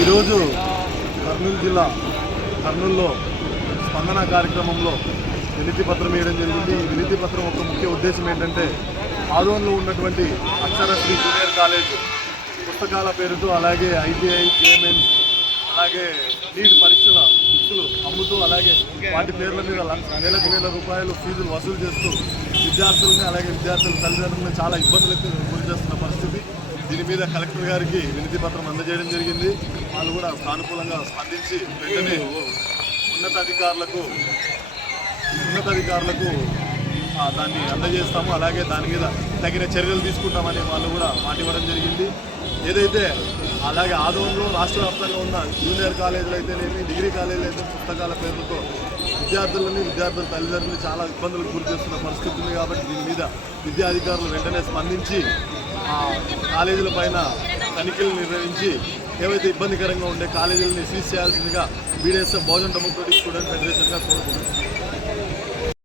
ఈరోజు కర్నూలు జిల్లా కర్నూలులో స్పందన కార్యక్రమంలో వినతి పత్రం వేయడం జరిగింది. ఈ వినతి పత్రం యొక్క ముఖ్య ఉద్దేశం ఏంటంటే ఆదోన్లో ఉన్నటువంటి అక్షరశ్రీ జూనియర్ కాలేజ్ పుస్తకాల పేరుతో అలాగే ఐటీఐ జేఎంఎన్ అలాగే నీట్ పరీక్షల బుక్స్లు అమ్ముతూ అలాగే వాటి పేర్ల మీద నెలకు వేల రూపాయలు ఫీజులు వసూలు చేస్తూ విద్యార్థులని అలాగే విద్యార్థుల తల్లిదండ్రులను చాలా ఇబ్బందులకు గురి చేస్తున్న పరిస్థితి. దీని మీద కలెక్టర్ గారికి వినతి పత్రం అందజేయడం జరిగింది. వాళ్ళు కూడా సానుకూలంగా స్పందించి వెంటనే ఉన్నతాధికారులకు ఉన్నతాధికారులకు దాన్ని అందజేస్తాము. అలాగే దాని మీద తగిన చర్యలు తీసుకుంటామని వాళ్ళు కూడా మాట ఇవ్వడం జరిగింది. ఏదైతే అలాగే ఆదోన్లో రాష్ట్ర వ్యాప్తంగా ఉన్న జూనియర్ కాలేజీలు అయితేనేమి డిగ్రీ కాలేజీలు అయితే పుస్తకాల పేర్లతో విద్యార్థులని విద్యార్థుల తల్లిదండ్రులు చాలా ఇబ్బందులకు గురి చేస్తున్న పరిస్థితి ఉంది కాబట్టి దీని మీద విద్యాధికారులు వెంటనే స్పందించి కాలేజీల పైన తనిఖీలు నిర్వహించి ఏవైతే ఇబ్బందికరంగా ఉండే కాలేజీలని సీజ్ చేయాల్సిందిగా బీడీఎస్ఎఫ్ బహుజన్ డెమోక్రటిక్ స్టూడెంట్ ఫెడరేషన్గా కోరుకుంటున్నాం.